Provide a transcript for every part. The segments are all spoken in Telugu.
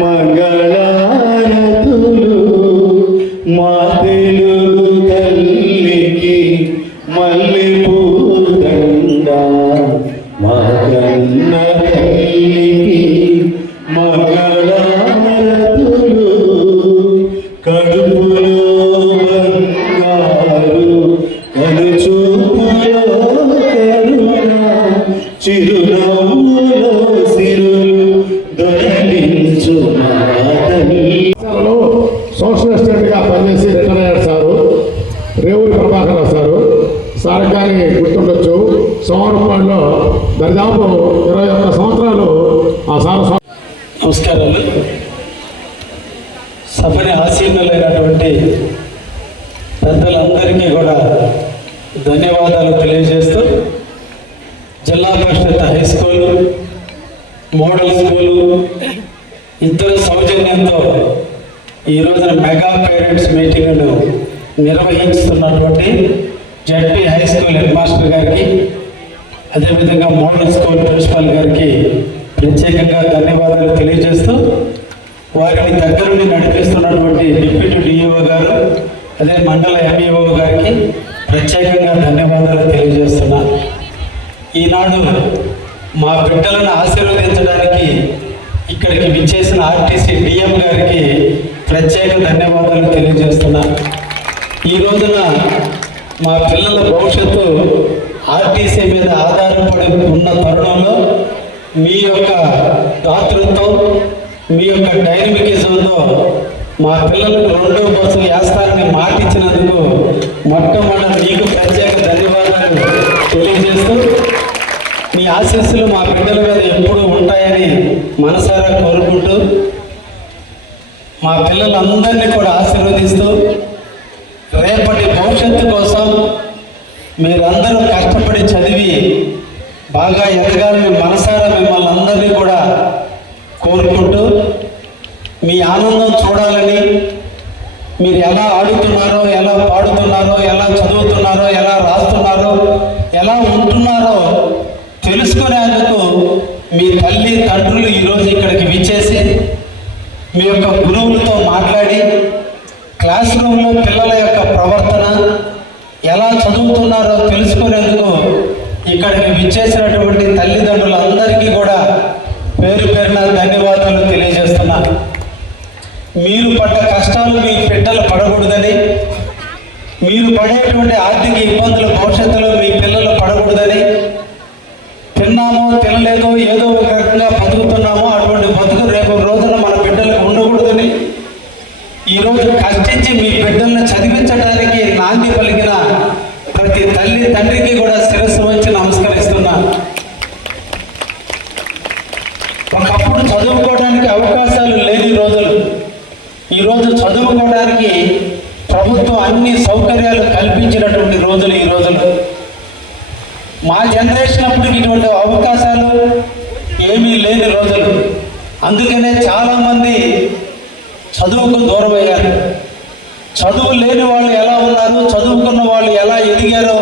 మంగళారతులు మా తెలుగు తల్లికి మల్లెపూదండ మా కన్న తల్లికి మంగళారతులు కడుపులో బంగారు కనుచూపులో కరుణ చిరునవ్వులో సిరులు దొరలించు మా తల్లి. సోషల్ అసిస్టెంట్గా పనిచేసి రిటైర్ అయ్యారు సారు. రేవూరి ప్రభాకర్ రావు సార్ కానీ గుర్తుండొచ్చు. సోమరపాడులో దరిదాపు 21 సంవత్సరాలు ఆ సారు. నమస్కారాలు. సభని ఆసీనులైనటువంటి పెద్దలందరికీ కూడా ధన్యవాదాలు తెలియజేస్తూ జిల్లా పరిషత్ హై స్కూలు, మోడల్ స్కూలు ఇద్దరు సౌజన్యంతో ఈ రోజున మెగా పేరెంట్స్ మీటింగ్ను నిర్వహిస్తున్నటువంటి ZP high school head master గారికి, అదేవిధంగా మోడల్ స్కూల్ ప్రిన్సిపాల్ గారికి ప్రత్యేకంగా ధన్యవాదాలు తెలియజేస్తూ వారిని దగ్గరుండి నడిపిస్తున్నటువంటి డిప్యూటీ డిఈఓ గారు, అదే మండల ఎంఈఓ గారికి ప్రత్యేకంగా ధన్యవాదాలు తెలియజేస్తున్నాను. ఈనాడు మా బిడ్డలను ఆశీర్వదించడానికి ఇక్కడికి విచ్చేసిన ఆర్టీసీ డిఎం గారికి ప్రత్యేక ధన్యవాదాలు తెలియజేస్తున్నాను. ఈ రోజున మా పిల్లల భవిష్యత్తు ఆర్టీసీ మీద ఆధారపడి ఉన్న తరుణంలో మీ యొక్క దాతృత్వం, మీ యొక్క డైనమికిజంతో మా పిల్లలకు 2వ బస్సు వేస్తారని మాటిచ్చినందుకు మొట్టమొదటి మీకు ప్రత్యేక ధన్యవాదాలు తెలియజేస్తూ మీ ఆశీస్సులు మా బిడ్డల మీద ఎప్పుడూ ఉంటాయని మనసారా కోరుకుంటూ మా పిల్లలందరినీ కూడా ఆశీర్వదిస్తూ రేపటి భవిష్యత్తు కోసం మీరందరూ కష్టపడి చదివి బాగా ఎదగాలని మనసారా మిమ్మల్ని అందరినీ కూడా కోరుకుంటూ మీ ఆనందం చూడాలని, మీరు ఎలా ఆడుతున్నారో, ఎలా పాడుతున్నారో, ఎలా చదువుతున్నారో, ఎలా రాస్తున్నారో, ఎలా ఉంటున్నారో తెలుసుకునేందుకు మీ తల్లి తండ్రులు ఈరోజు ఇక్కడికి విచ్చేసి మీ యొక్క గురువులతో మాట్లాడి క్లాస్ రూమ్లో పిల్లల యొక్క ప్రవర్తన ఎలా చదువుతున్నారో తెలుసుకునేందుకు ఇక్కడికి విచ్చేసినటువంటి తల్లిదండ్రులందరికీ కూడా పేరు పేరున ధన్యవాదాలు తెలియజేస్తున్నాను. మీరు పడ్డ కష్టాలు మీ బిడ్డలు పడకూడదని, మీరు పడేటువంటి ఆర్థిక ఇబ్బందులు భవిష్యత్తులో మీ పిల్లలు పడకూడదని, తిన్నామో తినలేదో ఏదో ఒక రకంగా బతుకుతున్నామో అటువంటి బతుకు రేపు రోజున మన బిడ్డలకు ఉండకూడదని ఈరోజు కష్టించి మీ బిడ్డలను చదివించడానికి నాంది పలికిన ప్రతి తల్లి తండ్రికి కూడా శిరస్సు వంచి నమస్కరిస్తున్నాను. ఒకప్పుడు చదువుకోవడానికి అవకాశాలు లేని రోజులు, ఈరోజు చదువుకోవడానికి ప్రభుత్వం అన్ని సౌకర్యాలు కల్పించినటువంటి రోజులు ఈ రోజులు. మా జనరేషన్ అప్పటికి ఇటువంటి అవకాశాలు ఏమీ లేని రోజులు. అందుకనే చాలామంది చదువుకు దూరం అయ్యారు. చదువు లేని వాళ్ళు ఎలా ఉన్నారు, చదువుకున్న వాళ్ళు ఎలా ఎదిగారో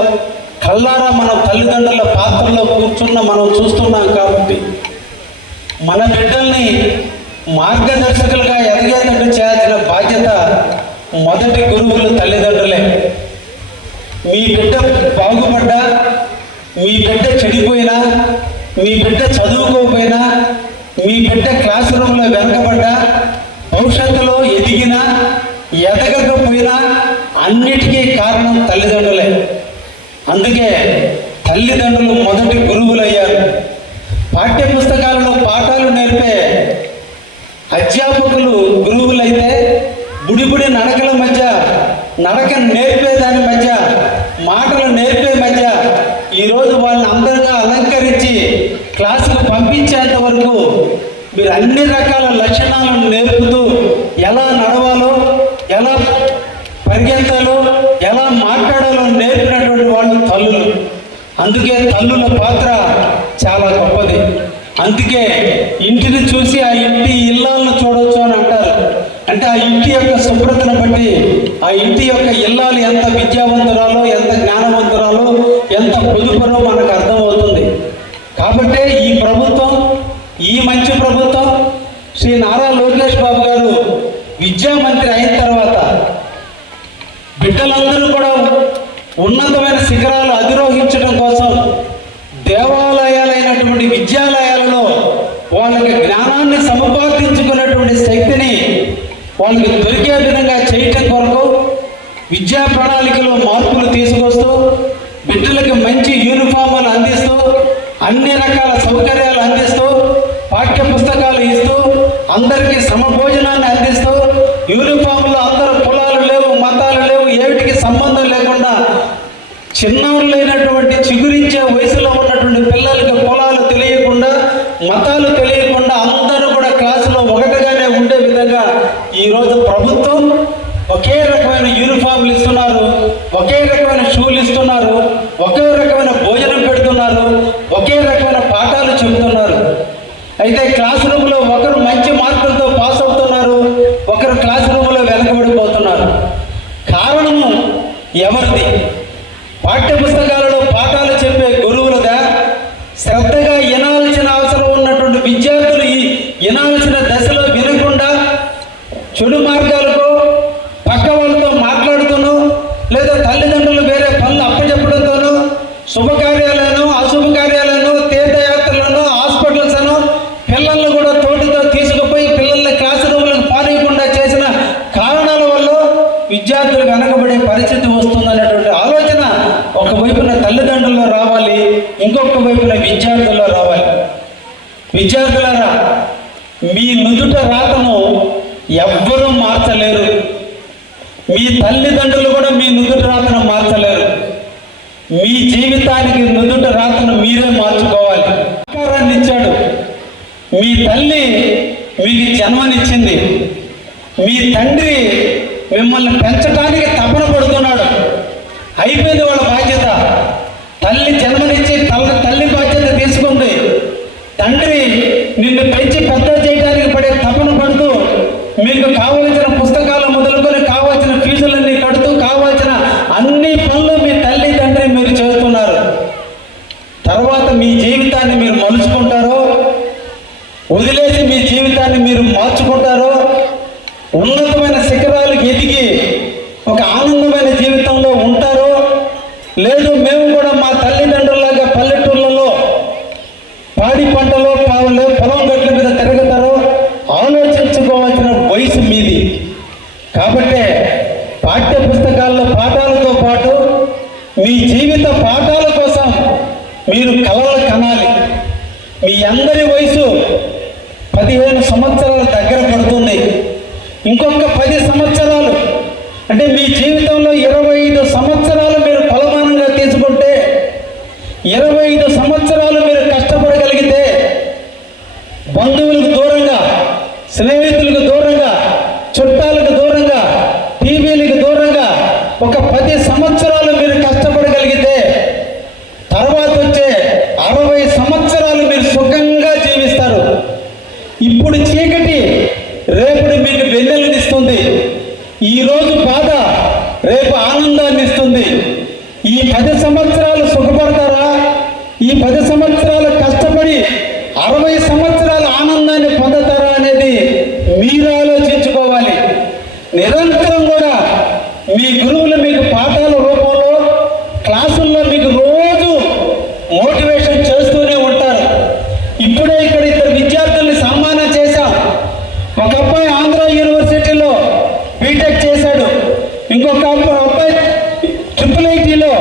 కల్లారా మనం తల్లిదండ్రుల పాత్రలో కూర్చున్న మనం చూస్తున్నాం. కాబట్టి మన బిడ్డల్ని మార్గదర్శకులుగా ఎదిగేటట్టు చేయాల్సిన బాధ్యత మొదటి గురువులు తల్లిదండ్రులే. మీ బిడ్డ బాగుపడ్డా, మీ బిడ్డ చెడిపోయినా, మీ బిడ్డ చదువుకోకపోయినా, మీ బిడ్డ క్లాస్ రూమ్లో వెనకబడ్డా, భవిష్యత్తులో ఎదిగినా ఎదగకపోయినా అన్నిటికీ కారణం తల్లిదండ్రులే. అందుకే తల్లిదండ్రులు మొదటి గురువులు అయ్యారు. పాఠ్య పుస్తకాలలో పాఠాలు నేర్పే అధ్యాపకులు గురువులైతే బుడిబుడి నడకల మధ్య, నడక నేర్పేదాని మధ్య, మాటలు నేర్పే మధ్య ఈరోజు వాళ్ళని అందరిగా అలంకరించి క్లాసుకు పంపించేంత వరకు మీరు అన్ని రకాల లక్షణాలను నేర్పుతూ ఎలా నడవాలో, ఎలా పరిగెత్తాలో, ఎలా మాట్లాడాలో నేర్పినటువంటి వాళ్ళు తల్లులు. అందుకే తల్లుల పాత్ర చాలా గొప్పది. అందుకే ఇంటిని చూసి ఆ ఇంటి ఇల్లాలను చూడవచ్చు అని అంటారు. అంటే ఆ ఇంటి యొక్క శుభ్రతను బట్టి ఆ ఇంటి యొక్క ఇల్లాలు ఎంత విద్యావంతురాలో, ఎంత జ్ఞానవంతురాలో, ఎంత పొదుపురో మనకు అర్థమవుతుంది. కాబట్టే ఈ ప్రభుత్వం, ఈ మంచి ప్రభుత్వం శ్రీ నారా లోకేష్ బాబు గారు విద్యామంత్రి అయిన తర్వాత బిడ్డలందరూ కూడా ఉన్నతమైన శిఖరాలు అధిరోహించడం కోసం దేవాలయాలైనటువంటి విద్యాలయాలలో వాళ్ళకి జ్ఞానాన్ని సముపార్జించుకున్నటువంటి శక్తిని వాళ్ళకి దొరికే విధంగా చేయటం కొరకు విద్యా ప్రణాళికలో మార్పులు తీసుకొస్తూ బిడ్డలకి మంచి యూనిఫాములు అందిస్తూ అన్ని రకాల సౌకర్యాలు అందిస్తూ పాఠ్య పుస్తకాలు ఇస్తూ అందరికీ సమభోజనాన్ని అందిస్తూ యూనిఫామ్లో అందరూ కులాలు లేవు, మతాలు లేవు, ఏమిటికి సంబంధం లేకుండా చిన్నవాళ్ళైనటువంటి చిగురించే వయసులో ఉన్నటువంటి పిల్లలకి కులాలు తెలియకుండా, మతాలు తెలియకుండా అందరూ కూడా క్లాసులో ఒకటిగానే ఉండే విధంగా ఈరోజు ప్రభుత్వం ఒకే రకమైన యూనిఫామ్లు ఇస్తున్నారు, ఒకే రకమైన షూలు ఇస్తున్నారు, ఒకే రకమైన భోజనం పెడుతున్నారు, ఒకే రకమైన పాఠాలు చెబుతున్నారు. అయితే క్లాస్ రూమ్లో ఒకరు మంచి మార్కులతో పాస్ అవుతున్నారు, ఒకరు క్లాస్ రూమ్లో వెనకబడిపోతున్నారు. కారణము ఎవరిది? పాఠ్య పుస్తకాలలో పాఠాలు చెప్పే గురువులుగా, శ్రద్ధగా వినాల్సిన అవసరం ఉన్నటువంటి విద్యార్థులు వినాల్సిన దశలో వినకుండా చెడు మార్గాలకు పక్క వాళ్ళతో మాట్లాడుతూనో లేదా తల్లిదండ్రులు వేరే పనులు అప్పచెప్పడంతోనూ శుభకార్యాలను, అశుభకార్యాలను, తీర్థయాత్రలను, హాస్పిటల్స్ అను పిల్లలను కూడా తోటితో తీసుకుపోయి పిల్లల్ని క్లాస్ రూమ్లకు పారేయకుండా చేసిన కారణాల వల్ల విద్యార్థులు వెనకబడే పరిస్థితి వస్తుందనేటువంటి ఆలోచన ఒకవైపున తల్లిదండ్రుల్లో రావాలి, ఇంకొక వైపున విద్యార్థుల్లో రావాలి. విద్యార్థులారా, మీ నుదుట రాతను ఎవ్వరూ మార్చలేరు. మీ తల్లిదండ్రులు కూడా మీ నుదుట రాతను మార్చలేరు. మీ జీవితానికి నుదుట రాతను మీరే మార్చుకోవాలి. ఆకారాన్ని ఇచ్చాడు. మీ తల్లి మీకు జన్మనిచ్చింది. మీ తండ్రి మిమ్మల్ని పెంచడానికి తపన పడుతున్నాడు. అయిపోయింది వాళ్ళ బాధ్యత. తల్లి జన్మనిచ్చి తల్లి బాధ్యత తీసుకుంది. తండ్రి నిన్ను పెంచి పెద్ద చేయడానికి పడే తపన పడుతూ మీకు కావలసిన పుస్తకాలు మొదలుకొని కావాల్సిన ఫీజులన్నీ కడుతూ కావాల్సిన అన్ని పనులు మీ తల్లి తండ్రి మీరు చేస్తున్నారు. తర్వాత మీ జీవితాన్ని మీరు మలుచుకుంటారో, వదిలేసి మీ జీవితాన్ని మీరు మార్చుకుంటారో, ఉన్నతమైన శిఖరాలకు ఎదిగి ఒక ఆనందమైన జీవితంలో ఉంటారో, లేదు మేము కూడా మా తల్లిదండ్రులాగా పల్లెటూళ్ళలో పాడి పంటలో పొలం గట్ల మీద తిరుగుతారో ఆలోచించుకోవాల్సిన వయసు మీది. కాబట్టి పాఠ్య పుస్తకాల్లో పాఠాలతో పాటు మీ జీవిత పాఠాల కోసం మీరు కలలు కనాలి. మీ అందరి వయసు 15 సంవత్సరాల దగ్గర పడుతుంది. ఇంకొక 10 సంవత్సరాలు అంటే మీ జీవితంలో 25 సంవత్సరాలు మీరు ఫలమానంగా తీసుకుంటే, 25 సంవత్సరాలు మీరు కష్టపడగలిగితే, బంధువులకు దూరంగా, స్నేహితులకు దూరంగా, చుట్టాలకు దూరంగా, టీవీలకు దూరంగా ఒక 10 సంవత్సరాలు మీరు కష్టపడగలిగితే, తర్వాత వచ్చే 60 సంవత్సరాలు మీరు సుఖంగా జీవిస్తారు. ఇప్పుడు చీకటి రేపటి మీకు వెన్నెలనిస్తుంది. ఈరోజు బాధ రేపు ఆనందాన్ని ఇస్తుంది. ఈ 10 సంవత్సరాలు సుఖపడతారా? ఈ 10 సంవత్సరాలు కష్టపడి 60 సంవత్సరాల ఆనందాన్ని పొందుతారా అనేది మీరు ఆలోచించుకోవాలి. నిరంతరం కూడా మీ గురువులు మీకు పాఠాల రూపంలో క్లాసుల్లో మీకు రోజు మోటివేషన్ చేస్తూనే ఉంటారు. ఇప్పుడే ఇక్కడ 2 విద్యార్థుల్ని సన్మానం చేశాం. ఒక అబ్బాయి ఆంధ్ర యూనివర్సిటీలో బీటెక్ చేశాడు. ఇంకొక అబ్బాయి IIITలో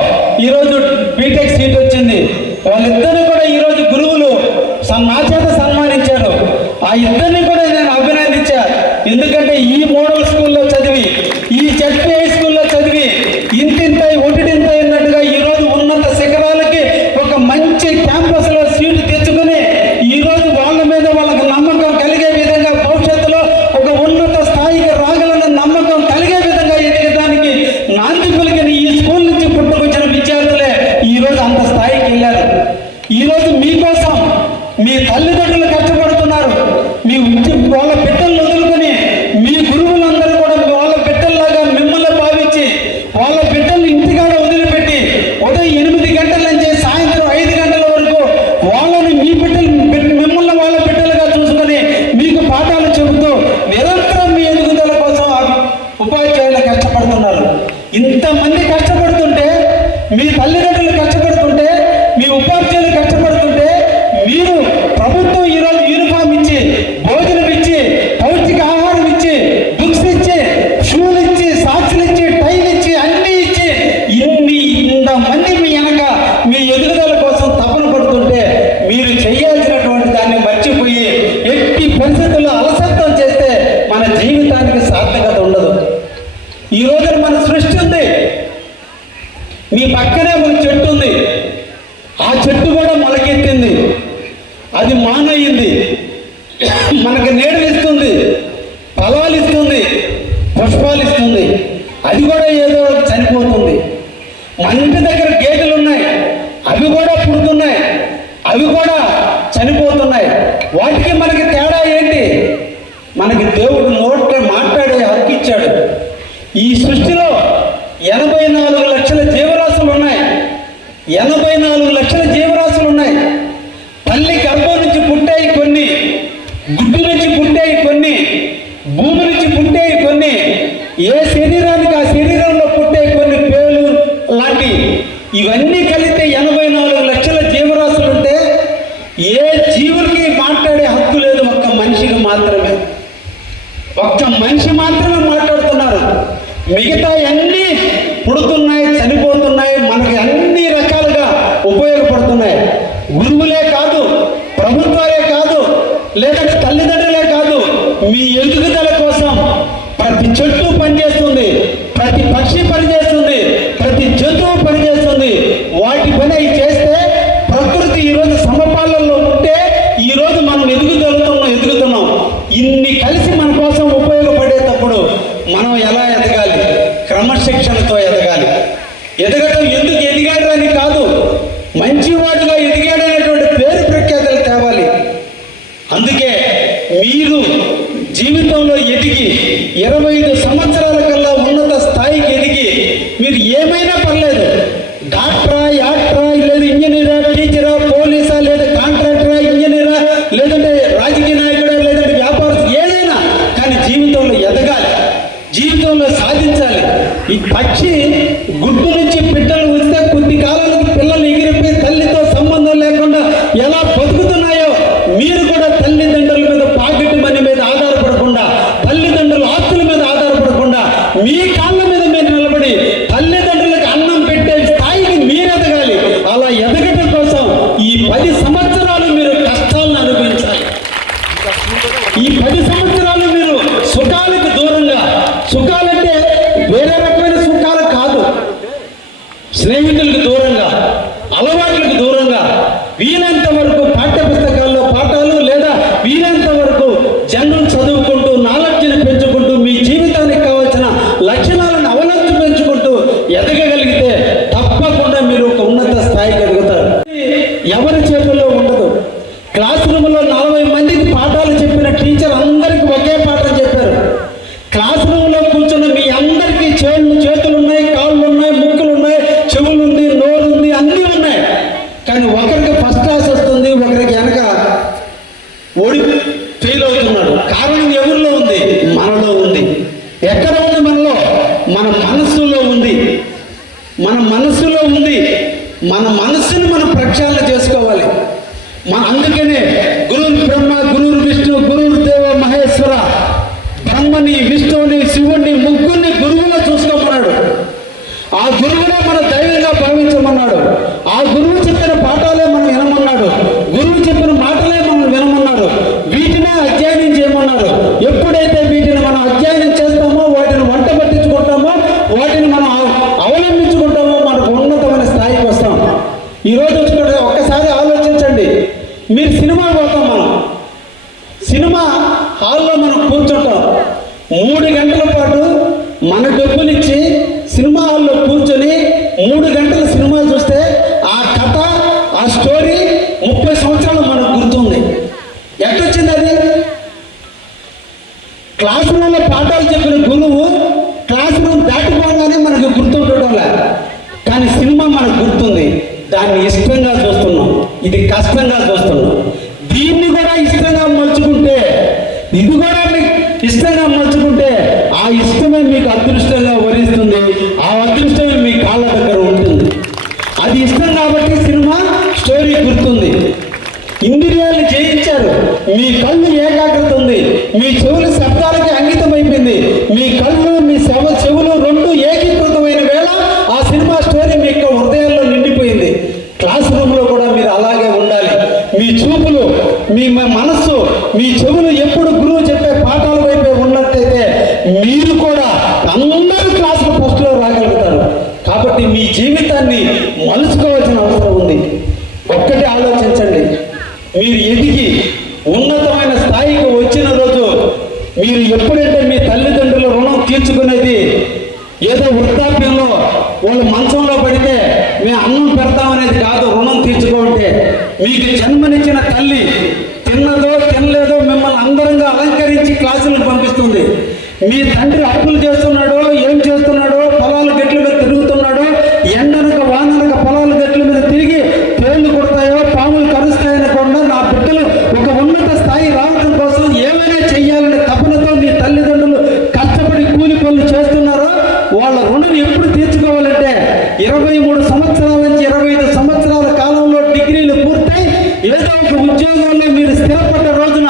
ఈరోజు బీటెక్ సీట్ వచ్చింది. వాళ్ళిద్దరూ కూడా ఈరోజు గురువులు నా చేత సన్మానించారు. మనకి నీడలు ఇస్తుంది, ఫలాలు ఇస్తుంది, పుష్పాలు ఇస్తుంది. అది కూడా ఏదో చనిపోతుంది. మన ఇంటి దగ్గర గేదెలు ఉన్నాయి, అవి కూడా పుడుతున్నాయి, అవి కూడా చనిపోతున్నాయి. వాటికి మనకి తేడా ఏంటి? మనకి దేవుడు నోట్లో మాట్లాడే హక్కు ఇచ్చాడు. ఈ సృష్టిలో 84 లక్షల జీవరాశులు ఉన్నాయి. 84 లక్షల జీవరాశులు ఉన్నాయి. తల్లి గర్భం నుంచి పుట్టాయి కొన్ని, గుడ్డు నుంచి పుట్టాయి కొన్ని, భూమి నుంచి పుట్టాయి కొన్ని, ఏ శరీరానికి ఆ శరీరంలో పుట్టే కొన్ని పేలు లాంటి ఇవన్నీ కలిపితే 84 లక్షల జీవరాశులు ఉంటే ఏ జీవులకి మాట్లాడే హక్కు లేదు, ఒక్క మనిషికి మాత్రమే. ఒక్క మనిషి మాత్రమే మాట్లాడుతున్నారు. మిగతా అన్నీ పుడుతున్నాయి, చనిపోతున్నాయి, మనకి అన్ని రకాలుగా ఉపయోగపడుతున్నాయి. గురువులే కాదు, ప్రభుత్వాలే కాదు, లేదంటే తల్లిదండ్రులే కాదు, మీ ఎదుగుదల కోసం ప్రతి చెట్టు పనిచేస్తుంది, ప్రతి పక్షి పనిచేస్తుంది, ప్రతి జంతువు పనిచేస్తుంది. వాటి పని అవి చేస్తే ప్రకృతి ఈరోజు సమపాలనలో ఉంటే ఈరోజు మనం ఎదుగుతున్నాం. ఇన్ని కలిసి మన కోసం ఉపయోగపడేటప్పుడు మనం ఎలా ఎదగాలి? క్రమశిక్షణతో ఎదగాలి. ఎదగటం ఎందుకు ఎదిగాడు అని కాదు, మంచివాడుగా ఎదిగాడనేటువంటి పేరు ప్రఖ్యాతలు తేవాలి. అందుకే మీరు జీవితంలో ఎదిగి 25 సంవత్సరాల కల్లా ఉన్నత స్థాయికి ఎదిగి మీరు ఏమైనా పర్లేదు, డాక్టరా, యాక్టరా, లేదా ఇంజనీరా, టీచరా, పోలీసా, లేదా కాంట్రాక్టరా, ఇంజనీరా, లేదంటే రాజకీయ నాయకుడా, లేదంటే వ్యాపారస్తులు, ఏదైనా కానీ జీవితంలో ఎదగాలి, జీవితంలో సాధించాలి. ఈ పక్షి గుడ్డు నుంచి పిట్టలు వస్తే కొద్ది కాలానికి పిల్లలు ఎగిరిపోయి తల్లితో సంబంధం లేకుండా ఎలా బతుకుతున్నాయో మీరు కూడా తల్లిదండ్రుల మీద పాకెట్ మనీ మీద ఆధారపడకుండా, తల్లిదండ్రుల ఆస్తుల మీద ఆధారపడకుండా మీ కాళ్ళ మీద మీరు నిలబడి తల్లిదండ్రులకు అన్నం పెట్టే స్థాయికి మీరు ఎదగాలి. అలా ఎదగటం కోసం ఈ 10 సంవత్సరాలు మీరు కష్టాలను అనుభవించాలి. ఈ 10 సంవత్సరాలు మీరు సుఖాలకు దూరంగా, సుఖాలంటే వేరే రకమైన సుఖాలు కాదు, స్నేహితులకు దూరంగా, అలవాట్లకు దూరంగా, వీలంత వరకు పాఠ్య పుస్తకాల్లో పాఠాలు లేదా వీలంత వరకు జన్మం చదువుకుంటూ నాలెడ్జ్ని పెంచుకుంటూ మీ జీవితానికి కావాల్సిన లక్షణాలను అవలంబి పెంచుకుంటూ ఎదగగలిగితే తప్పకుండా మీరు ఒక ఉన్నత స్థాయికి ఎదుగుతారు. ఎవరి చేతుల్లో ఉండదు. క్లాస్ రూమ్లో 40 మందికి పాఠాలు చెప్పిన టీచర్ అందరికీ ఒకే పాఠం చెప్పారు. క్లాస్ రూమ్లో కూర్చున్న మీ అందరికీ చేతులు ఉన్నాయి, కాళ్ళు ఉన్నాయి, ముక్కులు ఉన్నాయి, చెవులు ఉంది, నోరు ఉంది, అన్నీ ఉన్నాయి. కానీ ఒకరికి ఫస్ట్ క్లాస్ వస్తుంది, ఒకరికి వెనక ఓడి ఫెయిల్ అవుతున్నాడు. కారణం ఎవరిలో ఉంది? మనలో ఉంది. ఎక్కడ ఉంది? మనలో, మన మనస్సులో ఉంది. మన మనస్సులో ఉంది. మన మనస్సును మనం ప్రక్షాళన చేసుకోవాలి. అందుకనే గురువు బ్రహ్మ, గురువు విష్ణు, గురువు దేవ మహేశ్వర, బ్రహ్మని, విష్ణువుని, శివుణ్ణి ముగ్గురిని గురువుగా చూసుకోమన్నాడు. ఆ గురువునే మన దైవంగా భావించమన్నాడు. ఆ గురువు చెప్పిన పాఠాలే మనం వినమన్నాడు. గురువు చెప్పిన మాటలే మనం వినమన్నాడు. వీటినే అధ్యయనం చేయమన్నాడు. ఎప్పుడైతే వీటిని మనం అధ్యయనం చేస్తామో, వాటిని వంట పట్టించుకుంటామో, వాటిని మనం అవలంబించుకుంటామో మనకు ఉన్నతమైన స్థాయికి వస్తాం. ఈరోజు ఒక్కసారి ఆలోచించండి. మీరు సినిమా పోతాం, మనం సినిమా హాల్లో మనం కూర్చుంటాం. 3 గంటల పాటు మన డబ్బులు ఇచ్చి సినిమా హాల్లో కూర్చొని 3 గంటల సినిమా చూస్తే ఆ కథ, ఆ స్టోరీ 30 సంవత్సరాలు మనకు గుర్తుంది. ఎట్టొచ్చింది అది? క్లాస్ రూమ్లో పాఠాలు చెప్పిన గురువు క్లాస్ రూమ్ దాటిపోగానే మనకు గుర్తుండటం లేదు. కానీ సినిమా మనకు గుర్తుంది. దాన్ని ఇష్టంగా చూస్తున్నాం, ఇది కష్టంగా చూస్తున్నాం. దీన్ని కూడా ఇష్టంగా మలుచుకుంటే, ఇది కూడా మీకు ఇష్టంగా మలుచుకుంటే ఆ ఇష్టమే మీకు అదృష్టంగా వరిస్తుంది. ఆ అదృష్టమే మీ కాళ్ళ దగ్గర ఉంటుంది. అది ఇష్టం కాబట్టి సినిమా స్టోరీ గుర్తుంది. ఇంద్రియాలను జయించారు. మీ కళ్ళు ఏకాగ్రత ఉంది. మీ చెవులు శబ్దాలకి అంకితం అయిపోయింది. మీ కళ్ళు, మీ చెవులు 2 ఏకీకృతమైన వేళ ఆ సినిమా స్టోరీ మీ యొక్క హృదయాల్లో నిండిపోయింది. క్లాస్ రూమ్లో కూడా మీరు అలాగే ఉండాలి. మీ చూపులు, మీ మనస్సు, మీ చెవులు ఎప్పుడు గురువు చెప్పే పాఠాల వైపే ఉన్నట్టయితే మీరు కూడా అందరూ క్లాసులో ఫస్ట్లో రాగలుగుతారు. కాబట్టి మీ జీవితాన్ని మలుచుకోవాల్సిన అవసరం ఉంది. ఒక్కటి ఆలోచించండి. మీరు ఎదిగి ఉన్నతమైన స్థాయికి మీరు ఎప్పుడైతే మీ తల్లిదండ్రుల రుణం తీర్చుకునేది ఏదో వృద్ధాప్యంలో వాళ్ళు మంచంలో పడితే మేము అన్నం పెడతామనేది కాదు. రుణం తీర్చుకుంటే మీకు జన్మనిచ్చిన తల్లి తిన్నదో తినలేదో మిమ్మల్ని అందరంగా అలంకరించి క్లాసులకు పంపిస్తుంది. మీ తండ్రి అప్పులు చేస్తున్నాడో ఏం చేస్తున్నాడో, పొలాల గట్ల మీద తిరుగుతున్నాడో, ఎండనక వాననక పొలాల గట్ల మీద తిరిగి తేళ్లు కొడతాయో పాములు కరుస్తాయనకుండా నా బిడ్డలు ఒక ఉన్నత స్థాయి రావడం కోసం ఏమైనా చెయ్యాలనే తపనతో మీ తల్లిదండ్రులు కష్టపడి కూలి పనులు చేస్తున్నారో వాళ్ళ రుణం ఎప్పుడు తీర్చుకోవాలంటే 23 సంవత్సరాల నుంచి 25 సంవత్సరాల కాలంలో డిగ్రీలు పూర్తయి ఏదో ఒక ఉద్యోగాల్లో మీరు స్థిరపడ్డ రోజున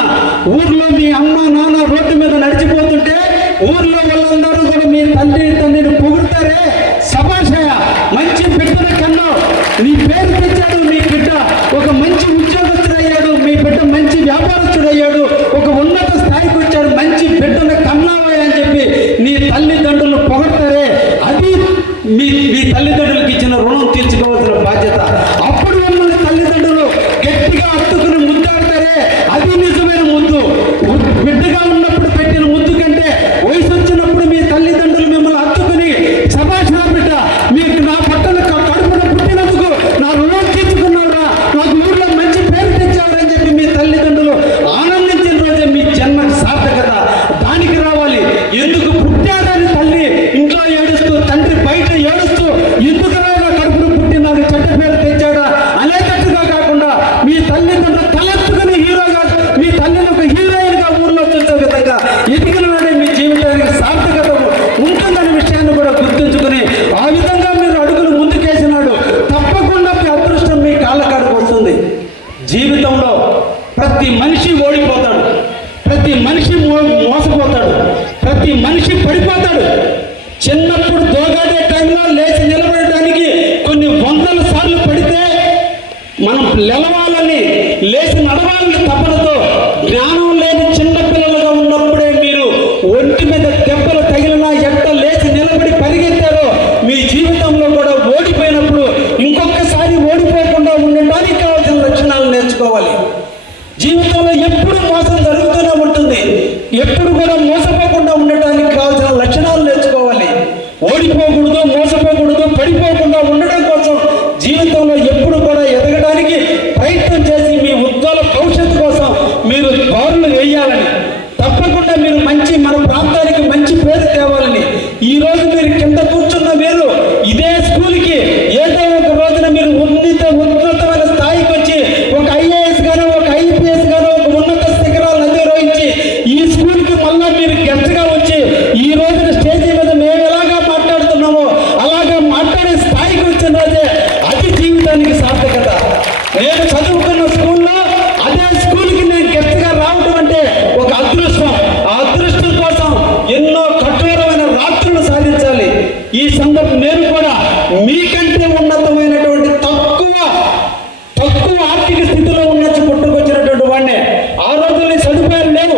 ఊర్లో మీ అమ్మ నాన్న రోడ్డు మీద నడిచిపోతుంటే ఊర్లో వాళ్ళందరూ కూడా మీ తండ్రిని పొగుడతారే, శభాషయ మంచి బిడ్డల కన్నా నీ పేరు తెచ్చాడు, మీ బిడ్డ ఒక మంచి ఉద్యోగస్తుడయ్యాడు, మీ బిడ్డ మంచి వ్యాపారస్తుడయ్యాడు, ఒక ఉన్నత స్థాయికి వచ్చాడు, మంచి బిడ్డల కన్నావయ్య అని చెప్పి నీ తల్లిదండ్రులు పొగడతారే, అది మీ తల్లిదండ్రులకు ఇచ్చిన రుణం తీర్చుకోవాల్సిన బాధ్యత. అప్పుడు మిమ్మల్ని తల్లిదండ్రులు గట్టిగా హత్తుకుని ముద్దాడతారే, అది నిజమైన ముద్దు. బిడ్డగా ఉన్నప్పుడు పెట్టిన ముద్దు కంటే వయసు వచ్చినప్పుడు మీ తల్లిదండ్రులు మిమ్మల్ని హత్తుకుని శభాష్ నా బిడ్డ, మీకు నా పట్టణ కడుపున పుట్టినందుకు నా రుణం తీర్చుకున్నారా, నాకు ఊర్లో మంచి పేరు తెచ్చారని చెప్పి మీ తల్లిదండ్రులు ఆనందించిన రోజే మీ జన్మకి సార్థకత. దానికి రావాలి. ఎందుకు పుట్టాడని తల్లి ఇంట్లో ఏడుస్తూ, తండ్రి బయట ఏడుస్తూ ఎందుకలా నా కడుపున పుట్టి నాకు చెడ్డ పేరు తెచ్చాడా అనేటట్టుగా కాకుండా మీ తల్లిదండ్రులు తలెత్తుకుని హీరోగా, మీ తల్లిని ఒక హీరోయిన్గా ఊర్లో చూసే విధంగా ఎదిగిన నాడే మీ జీవితానికి సార్థకత ఉంటుందనే విషయాన్ని కూడా గుర్తుంచుకుని ఆ విధంగా మీరు అడుగులు ముందుకేసినాడు తప్పకుండా మీ అదృష్టం మీ కాళ్ళ కాడకు వస్తుంది. జీవితంలో ప్రతి మనిషి ఓడిపోతాడు, ప్రతి మనిషి మోసపోతాడు, ప్రతి మనిషి పడిపోతాడు. చిన్నప్పుడు దోగాడే టైంలో లేచి నిలబడటానికి కొన్ని వందల సార్లు పడితే మనం నిలవాలని, లేచి నడవాలని తపనతో జ్ఞానం లేని చిన్నపిల్లలుగా ఉన్నప్పుడే మీరు ఒంటి మీద దెబ్బలు తగిలినా ఎట్ట లేచి నిలబడి పరిగెత్తారో మీ జీవితంలో కూడా ఓడిపోయినప్పుడు ఇంకొకసారి ఓడిపోకుండా ఉండడానికి కావాల్సిన లక్షణాలు నేర్చుకోవాలి. జీవితంలో ఎప్పుడు మోసం జరుగుతూనే ఉంటుంది, ఎప్పుడు కూడా మోసపోకుండా ఉండటానికి కావాల్సిన లక్షణాలు నేర్చుకోవాలి. ఓడిపోకూడదు, మోసపోకూడదు, పడిపోకుండా ఉండడం కోసం జీవితంలో ఎప్పుడు కూడా ఎదగడానికి ప్రయత్నం చేసి మీ ఉజ్వల భవిష్యత్తు కోసం మీరు బారులు వేయాలని, తప్పకుండా మీరు మన ప్రాంతానికి మంచి పేరు తేవాలని. ఈ రోజు మీరు కింద కూర్చున్న మీరు ఇదే స్కూల్కి ఏదో ఒక రోజున మీరు ఉన్నతమైన స్థాయికి వచ్చి ఒక ఐఏఎస్ గానో ఒక ఐపీఎస్ గానో ఒక ఉన్నత శిఖరాలను అధిరోహించి ఈ స్కూల్కి మళ్ళా మీరు గెస్ట్గా వచ్చి ఈ రోజున స్టేజీ మీద మేము ఎలాగా మాట్లాడుతున్నామో అలాగా మాట్లాడే స్థాయికి వచ్చిన రోజే అది జీవితానికి సార్థకత. నేను చదువుకున్న స్కూల్లో అదే స్కూల్కి నేను గెస్ట్గా రావడం అంటే ఒక అదృష్టం. ఆ అదృష్టం కోసం ఎన్నో కఠోరమైన రాత్రులు సాధించాలి. ఈ సందర్భం నేను కూడా మీకంటే ఉన్నతమైనటువంటి తక్కువ ఆర్థిక స్థితిలో ఉన్నట్టు పుట్టుకొచ్చినటువంటి వాడిని. ఆ రోజుల్లో సదుపాయాలు లేవు.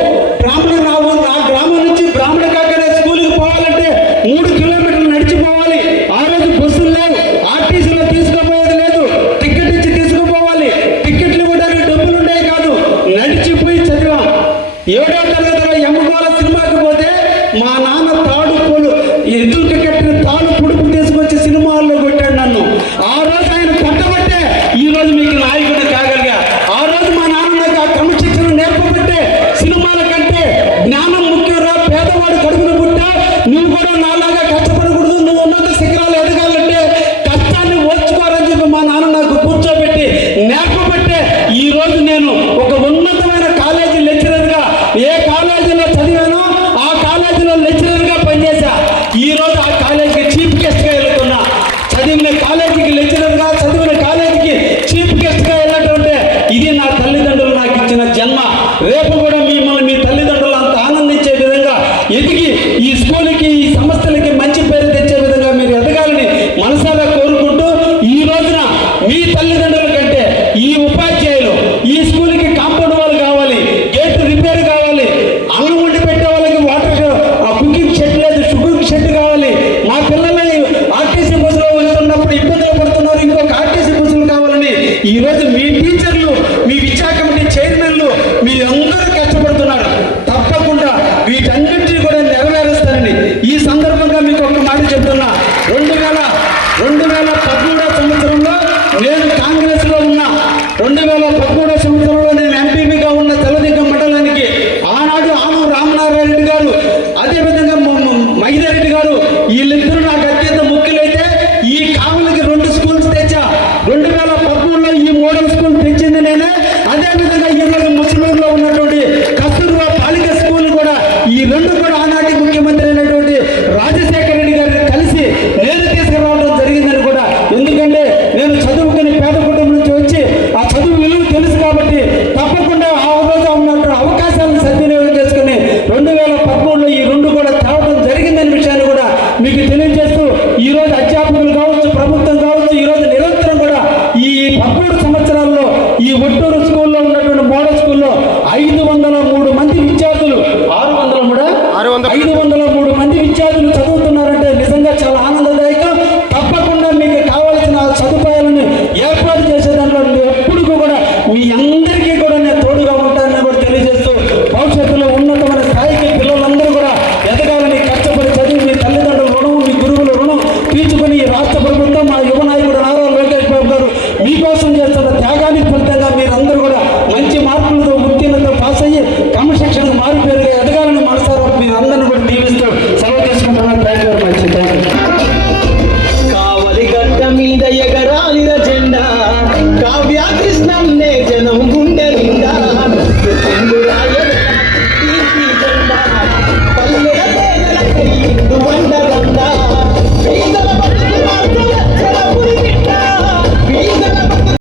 నా గ్రామం నుంచి బ్రాహ్మణ కాకనే స్కూల్కి పోవాలంటే 3 కిలోమీటర్లు నడిచిపోవాలి. ఆ రోజు బస్సులు లేవు, ఆర్టీసీలో తీసుకుపోయేది లేదు, టికెట్ ఇచ్చి తీసుకుపోవాలి. టికెట్లు ఇవ్వడానికి డబ్బులు ఉండేవి కాదు, నడిచిపోయి చదివాం. 7వ తరగతిలో ఎమ్మగోళ సినిమాకి పోతే మా నాన్న ఎదురుకి కట్టిన తాడు పుడుపు తీసుకొచ్చి సినిమాల్లో కొట్టాడు నన్ను. ఆ రోజు ఆయన కొట్టబట్టే ఈ రోజు మీకు నాయకుడు కాగలిగా. ఆ రోజు మా నాన్న నాకు ఆ క్రమశిక్షణ నేర్పబట్టే సినిమాల కంటే జ్ఞానం ముఖ్యంరా, పేదవాడు కడుపున పుట్టా, నువ్వు కూడా నాలాగా కష్టపడకూడదు, నువ్వు ఉన్నత శిఖరాలు ఎదగాలంటే కష్టాన్ని ఓర్చుకోవాలని చెప్పి మా నాన్న నాకు కూర్చోబెట్టి నేర్పబట్టే ఈ రోజు నేను ఒక ఉన్నతమైన కాలేజీ లెక్చరర్గా ఏ కాలేజీలో చదివాను